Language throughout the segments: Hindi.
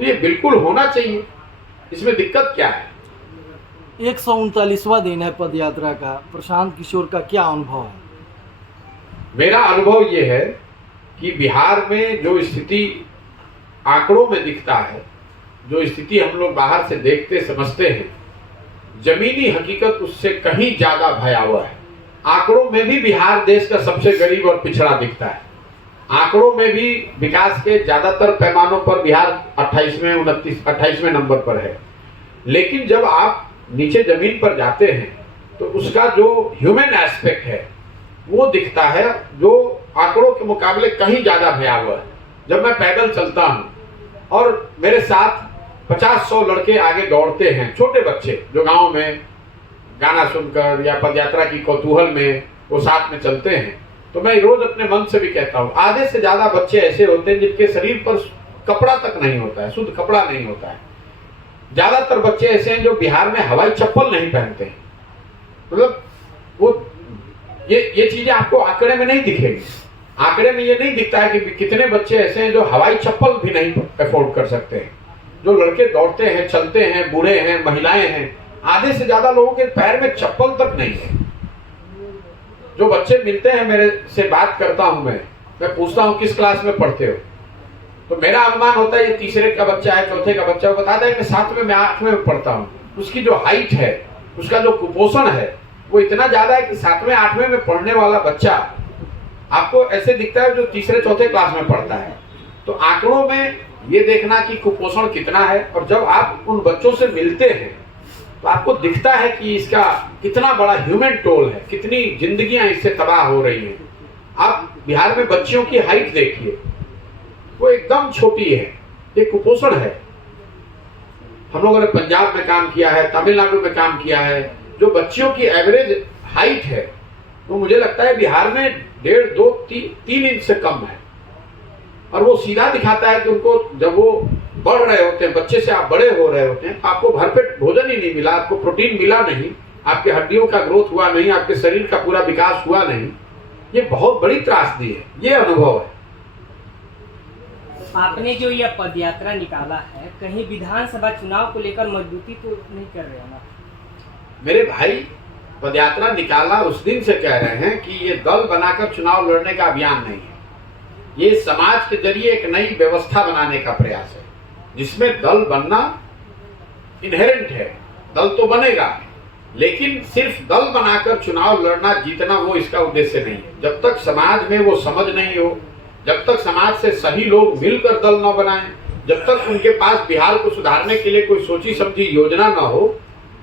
तो ये बिल्कुल होना चाहिए, इसमें दिक्कत क्या है? 139वां दिन है पद यात्रा का। प्रशांत किशोर का क्या अनुभव है? मेरा अनुभव ये है कि बिहार में जो स्थिति आंकड़ों में दिखता है, जो स्थिति हम लोग बाहर से देखते समझते हैं, जमीनी हकीकत उससे कहीं ज्यादा भयावह है। आंकड़ों में भी बिहार देश का सबसे गरीब और पिछड़ा दिखता है। आंकड़ों में भी विकास के ज्यादातर पैमानों पर बिहार 28वें नंबर पर है। लेकिन जब आप नीचे जमीन पर जाते हैं तो उसका जो ह्यूमन एस्पेक्ट है वो दिखता है, जो आंकड़ों के मुकाबले कहीं ज्यादा भयावह है। जब मैं पैदल चलता हूं और मेरे साथ 50-100 लड़के आगे दौड़ते हैं, छोटे बच्चे जो गांव में गाना सुनकर या पदयात्रा की कौतूहल में वो साथ में चलते हैं, तो मैं रोज अपने मन से भी कहता हूँ, आधे से ज्यादा बच्चे ऐसे होते हैं जिनके शरीर पर कपड़ा तक नहीं होता है, शुद्ध कपड़ा नहीं होता है। ज्यादातर बच्चे ऐसे हैं जो बिहार में हवाई चप्पल नहीं पहनते हैं। मतलब वो ये चीजें आपको आंकड़े में नहीं दिखेगी। आंकड़े में ये नहीं दिखता है कि कितने बच्चे ऐसे हैं जो हवाई चप्पल भी नहीं अफोर्ड कर सकते हैं। जो लड़के दौड़ते हैं, चलते हैं, बूढ़े हैं, महिलाएं हैं, आधे से ज्यादा लोगों के पैर में चप्पल तक नहीं है। जो बच्चे मिलते हैं, मेरे से बात करता हूं मैं पूछता हूं किस क्लास में पढ़ते हो, तो मेरा अनुमान होता है ये तीसरे का बच्चा है, चौथे का बच्चा है। वो बताता है कि 7वें में 8वें में पढ़ता हूँ। उसकी जो हाइट है, उसका जो कुपोषण है वो इतना ज्यादा है कि 7वें 8वें में पढ़ने वाला बच्चा आपको ऐसे दिखता है जो तीसरे चौथे क्लास में पढ़ता है। तो आंकड़ों में ये देखना कि कुपोषण कितना है, और जब आप उन बच्चों से मिलते हैं तो आपको दिखता है कि इसका कितना बड़ा ह्यूमन टोल है, कितनी जिंदगियां इससे तबाह हो रही हैं। आप बिहार में बच्चियों की हाइट देखिए, वो एकदम छोटी है। ये कुपोषण है। हम लोगों ने पंजाब में काम किया है, तमिलनाडु में काम किया है। जो बच्चियों की एवरेज हाइट है वो मुझे लगता है बिहार में 1.5, 2, 3 इंच से कम है। और वो सीधा दिखाता है कि उनको जब वो बढ़ रहे होते हैं, बच्चे से आप बड़े हो रहे होते हैं, आपको भरपेट भोजन ही नहीं मिला, आपको प्रोटीन मिला नहीं, आपके हड्डियों का ग्रोथ हुआ नहीं, आपके शरीर का पूरा विकास हुआ नहीं। ये बहुत बड़ी त्रासदी है। ये अनुभव है। आपने जो यह पदयात्रा निकाला है, कहीं विधानसभा चुनाव को लेकर मजबूती तो नहीं कर रहे हो ना? मेरे भाई, पदयात्रा निकालना उस दिन से कह रहे हैं कि ये दल बनाकर चुनाव लड़ने का अभियान नहीं है। ये समाज के जरिए एक नई व्यवस्था बनाने का प्रयास है, जिसमें दल बनना इनहेरेंट है। दल तो बनेगा, लेकिन सिर्फ दल बनाकर चुनाव लड़ना जीतना वो इसका उद्देश्य नहीं है। जब तक समाज में वो समझ नहीं हो, जब तक समाज से सही लोग मिलकर दल न बनाएं, जब तक उनके पास बिहार को सुधारने के लिए कोई सोची समझी योजना न हो,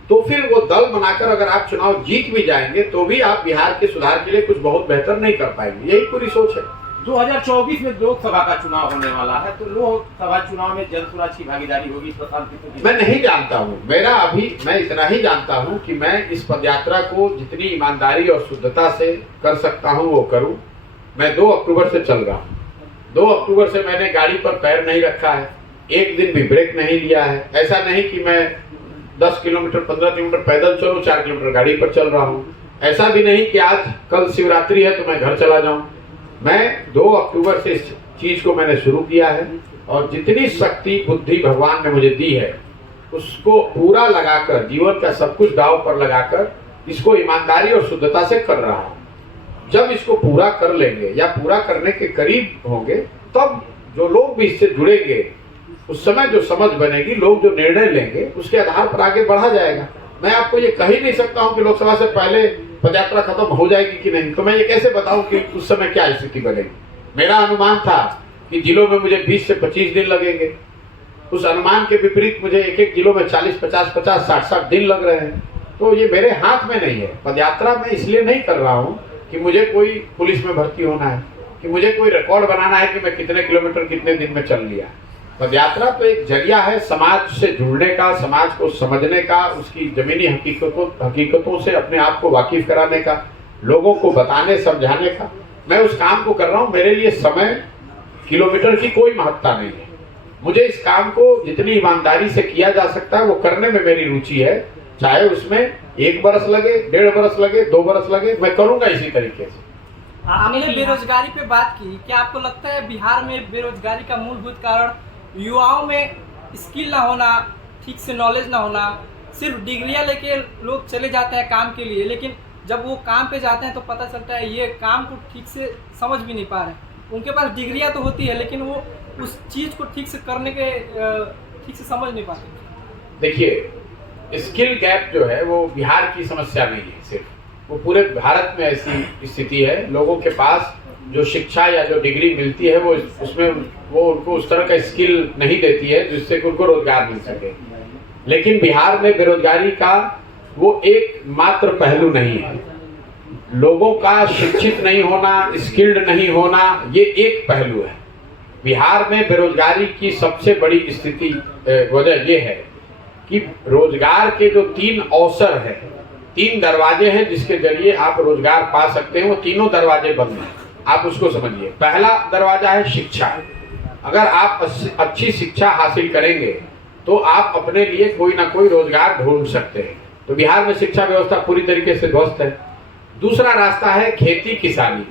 तो फिर वो दल बनाकर अगर आप चुनाव जीत भी जाएंगे तो भी आप बिहार के सुधार के लिए कुछ बहुत बेहतर नहीं कर पाएंगे। यही पूरी सोच है। 2024 में लोकसभा का चुनाव होने वाला है, तो लोकसभा चुनाव में जनसुराज की भागीदारी होगी? मैं नहीं जानता हूँ। मैं इतना ही जानता हूँ कि मैं इस पदयात्रा को जितनी ईमानदारी और शुद्धता से कर सकता हूँ वो करूँ। मैं 2 अक्टूबर से चल रहा हूँ। 2 अक्टूबर से मैंने गाड़ी पर पैर नहीं रखा है, एक दिन भी ब्रेक नहीं लिया है। ऐसा नहीं कि मैं 10 किलोमीटर 15 किलोमीटर पैदल चलूँ, 4 किलोमीटर गाड़ी पर चल रहा हूँ। ऐसा भी नहीं कि आज कल शिवरात्रि है तो मैं घर चला जाऊँ। मैं 2 अक्टूबर से इस चीज को मैंने शुरू किया है, और जितनी शक्ति बुद्धि भगवान ने मुझे दी है उसको पूरा लगाकर, जीवन का सब कुछ दांव पर लगाकर इसको ईमानदारी और शुद्धता से कर रहा हूँ। जब इसको पूरा कर लेंगे या पूरा करने के करीब होंगे, तब जो लोग भी इससे जुड़ेंगे, उस समय जो समझ बनेगी, लोग जो निर्णय लेंगे, उसके आधार पर आगे बढ़ा जाएगा। मैं आपको ये कह ही नहीं सकता हूँ कि लोकसभा से पहले पदयात्रा खत्म हो जाएगी कि नहीं। तो मैं ये कैसे बताऊं कि उस समय क्या स्थिति बनेगी। मेरा अनुमान था कि जिलों में मुझे 20 से 25 दिन लगेंगे। उस अनुमान के विपरीत मुझे एक जिलों में 40, 50, 60 दिन लग रहे हैं। तो ये मेरे हाथ में नहीं है। पदयात्रा मैं इसलिए नहीं कर रहा हूँ कि मुझे कोई पुलिस में भर्ती होना है, कि मुझे कोई रिकॉर्ड बनाना है कि मैं कितने किलोमीटर कितने दिन में चल लिया। पदयात्रा तो एक जरिया है समाज से जुड़ने का, समाज को समझने का, उसकी जमीनी हकीकतों से अपने आप को वाकिफ कराने का, लोगों को बताने समझाने का। मैं उस काम को कर रहा हूँ। मेरे लिए समय किलोमीटर की कोई महत्ता नहीं है। मुझे इस काम को जितनी ईमानदारी से किया जा सकता है वो करने में मेरी रुचि है। चाहे उसमें 1 बरस लगे, 1.5 बरस लगे, 2 बरस लगे, मैं करूंगा इसी तरीके से। आपने बेरोजगारी पे बात की। क्या आपको लगता है बिहार में बेरोजगारी का मूलभूत कारण युवाओं में स्किल ना होना, ठीक से नॉलेज ना होना, सिर्फ डिग्रियां लेके लोग चले जाते हैं काम के लिए, लेकिन जब वो काम पे जाते हैं तो पता चलता है ये काम को ठीक से समझ भी नहीं पा रहे हैं। उनके पास डिग्रियां तो होती है लेकिन वो उस चीज़ को ठीक से करने के ठीक से समझ नहीं पाते। देखिए, स्किल गैप जो है वो बिहार की समस्या नहीं है सिर्फ, वो पूरे भारत में ऐसी स्थिति है। लोगों के पास जो शिक्षा या जो डिग्री मिलती है वो उसमें वो उनको उस तरह का स्किल नहीं देती है जिससे कि उनको रोजगार मिल सके। लेकिन बिहार में बेरोजगारी का वो एक मात्र पहलू नहीं है। लोगों का शिक्षित नहीं होना, स्किल्ड नहीं होना, ये एक पहलू है। बिहार में बेरोजगारी की सबसे बड़ी स्थिति वजह ये है कि रोजगार के जो 3 अवसर है, 3 दरवाजे हैं जिसके जरिए आप रोजगार पा सकते हैं, वो तीनों दरवाजे बंद हैं। आप उसको समझिए। पहला दरवाजा है शिक्षा। अगर आप अच्छी शिक्षा हासिल करेंगे तो आप अपने लिए कोई ना कोई रोजगार ढूंढ सकते हैं। तो बिहार में शिक्षा व्यवस्था पूरी तरीके से ध्वस्त है। दूसरा रास्ता है खेती किसानी।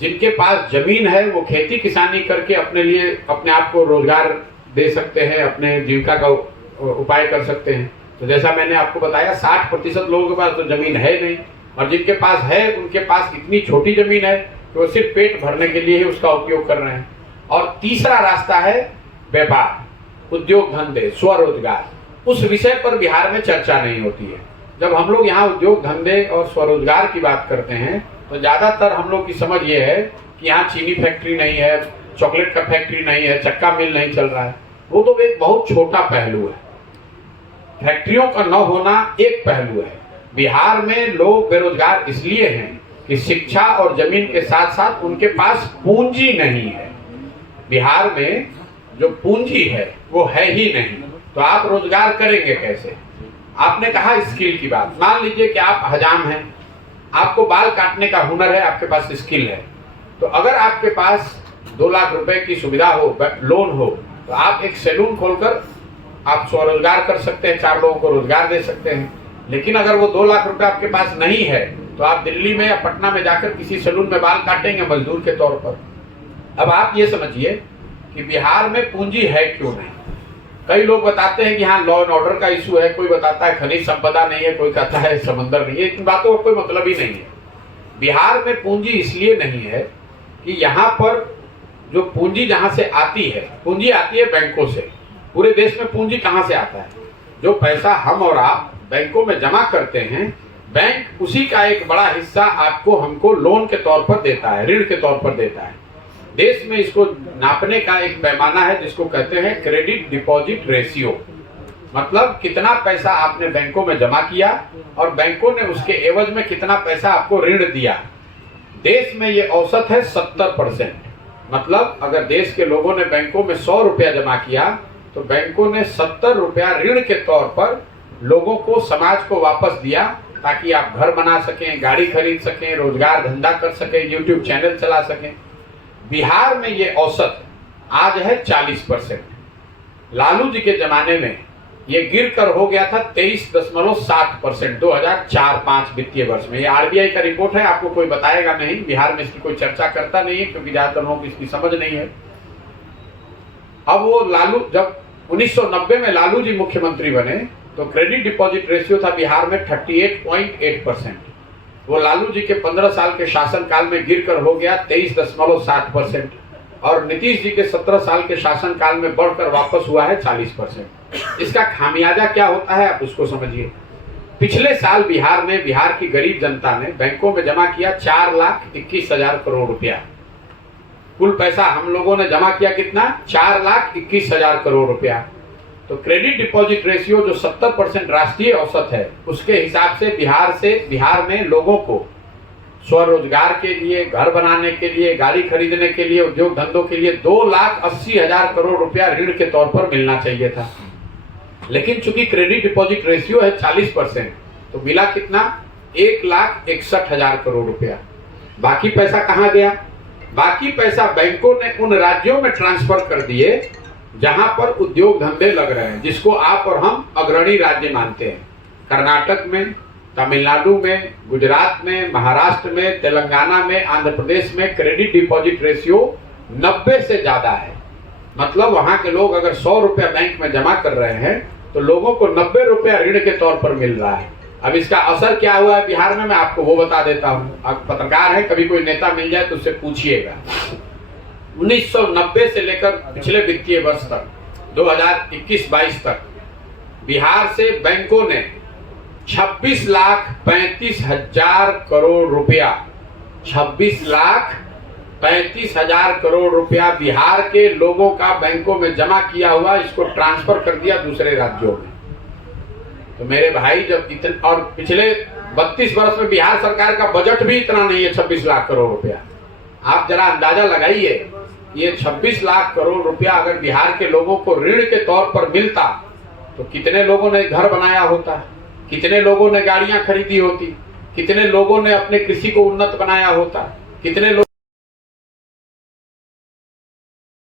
जिनके पास जमीन है वो खेती किसानी करके अपने लिए अपने आप को रोजगार दे सकते हैं, अपने जीविका का उपाय कर सकते हैं। तो जैसा मैंने आपको बताया 60% लोगों के पास तो जमीन है नहीं, और जिनके पास है उनके पास इतनी छोटी जमीन है कि वो सिर्फ पेट भरने के लिए ही उसका उपयोग कर रहे हैं। और तीसरा रास्ता है व्यापार, उद्योग धंधे, स्वरोजगार। उस विषय पर बिहार में चर्चा नहीं होती है। जब हम लोग यहाँ उद्योग धंधे और स्वरोजगार की बात करते हैं तो ज्यादातर हम लोग की समझ ये है कि यहाँ चीनी फैक्ट्री नहीं है, चॉकलेट का फैक्ट्री नहीं है, चक्का मिल नहीं चल रहा है। वो तो एक बहुत छोटा पहलू है। फैक्ट्रियों का न होना एक पहलू है। बिहार में लोग बेरोजगार इसलिए हैं कि शिक्षा और जमीन के साथ साथ उनके पास पूंजी नहीं है। बिहार में जो पूंजी है वो है ही नहीं, तो आप रोजगार करेंगे कैसे? आपने कहा स्किल की बात। मान लीजिए कि आप हजाम हैं, आपको बाल काटने का हुनर है, आपके पास स्किल है, तो अगर आपके पास 2 लाख रुपए की सुविधा हो, लोन हो, तो आप एक सैलून खोलकर आप स्वरोजगार कर सकते हैं, 4 लोगों को रोजगार दे सकते हैं। लेकिन अगर वो 2 लाख रुपए आपके पास नहीं है तो आप दिल्ली में या पटना में जाकर किसी सैलून में बाल काटेंगे मजदूर के तौर पर। अब आप ये समझिए कि बिहार में पूंजी है क्यों नहीं। कई लोग बताते हैं कि यहाँ लॉ एंड ऑर्डर का इशू है, कोई बताता है खनिज संपदा नहीं है, कोई कहता है समंदर नहीं है। इन बातों का कोई मतलब ही नहीं है। बिहार में पूंजी इसलिए नहीं है कि यहाँ पर जो पूंजी जहाँ से आती है, पूंजी आती है बैंकों से। पूरे देश में पूंजी कहाँ से आता है? जो पैसा हम और आप बैंकों में जमा करते हैं, बैंक उसी का एक बड़ा हिस्सा आपको हमको लोन के तौर पर देता है, ऋण के तौर पर देता है। देश में इसको नापने का एक पैमाना है जिसको कहते हैं क्रेडिट डिपॉजिट रेशियो। मतलब कितना पैसा आपने बैंकों में जमा किया और बैंकों ने उसके एवज में कितना पैसा आपको ऋण दिया। देश में ये औसत है 70%। मतलब अगर देश के लोगों ने बैंकों में 100 रुपया जमा किया तो बैंकों ने 70 रुपया ऋण के तौर पर लोगों को, समाज को वापस दिया, ताकि आप घर बना सकें, गाड़ी खरीद सकें, रोजगार धंधा कर सकें, यूट्यूब चैनल चला सकें। बिहार में ये औसत आज है 40%। लालू जी के जमाने में ये गिर कर हो गया था 23.7% 2004-05 वित्तीय वर्ष में। ये आरबीआई का रिपोर्ट है, आपको कोई बताएगा नहीं। बिहार में इसकी कोई चर्चा करता नहीं है क्योंकि ज्यादातर लोगों को इसकी समझ नहीं है। अब वो लालू, जब 1990 में लालू जी मुख्यमंत्री बने तो क्रेडिट डिपॉजिट रेशियो था बिहार में 38.8%। वो लालू जी के 15 साल के शासनकाल में गिरकर हो गया 23.7%, और नीतीश जी के 17 साल के शासनकाल में बढ़कर वापस हुआ है 40%। इसका खामियाजा क्या होता है आप उसको समझिए। पिछले साल बिहार में बिहार की गरीब जनता ने बैंकों में जमा किया 4,21,000 करोड़ रुपया। कुल पैसा हम लोगों ने जमा किया कितना? 4,21,000 करोड़ रुपया। तो क्रेडिट डिपॉजिट रेशियो जो 70% राष्ट्रीय औसत है, उसके हिसाब से बिहार में लोगों को स्वरोजगार के लिए, घर बनाने के लिए, गाड़ी खरीदने के लिए, उद्योग धंधों के लिए 2,80,000 करोड़ रुपया ऋण के तौर पर मिलना चाहिए था। लेकिन चूंकि क्रेडिट डिपॉजिट रेशियो है 40%, तो मिला कितना? 1,61,000 करोड़ रुपया। बाकी पैसा कहाँ गया? बाकी पैसा बैंकों ने उन राज्यों में ट्रांसफर कर दिए जहां पर उद्योग धंधे लग रहे हैं, जिसको आप और हम अग्रणी राज्य मानते हैं। कर्नाटक में, तमिलनाडु में, गुजरात में, महाराष्ट्र में, तेलंगाना में, आंध्र प्रदेश में क्रेडिट डिपॉजिट रेशियो 90 से ज्यादा है। मतलब वहां के लोग अगर 100 रुपया बैंक में जमा कर रहे हैं तो लोगों को 90 रुपया ऋण के तौर पर मिल रहा है। अब इसका असर क्या हुआ है बिहार में, मैं आपको वो बता देता हूँ। आप पत्रकार हैं, कभी कोई नेता मिल जाए तो उससे पूछिएगा। 1990 से लेकर पिछले वित्तीय वर्ष तक 2021-22 तक बिहार से बैंकों ने 26,35,000 करोड़ रुपया 26,35,000 करोड़ रुपया बिहार के लोगों का बैंकों में जमा किया हुआ, इसको ट्रांसफर कर दिया दूसरे राज्यों में। तो मेरे भाई जब इतने, और पिछले 32 वर्ष में बिहार सरकार का बजट भी इतना नहीं है 26 लाख करोड़ रुपया। आप जरा अंदाजा लगाइए, ये 26 लाख करोड़ रुपया अगर बिहार के लोगों को ऋण के तौर पर मिलता तो कितने लोगों ने घर बनाया होता, कितने लोगों ने गाड़ियां खरीदी होती, कितने लोगों ने अपने कृषि को उन्नत बनाया होता, कितने लोग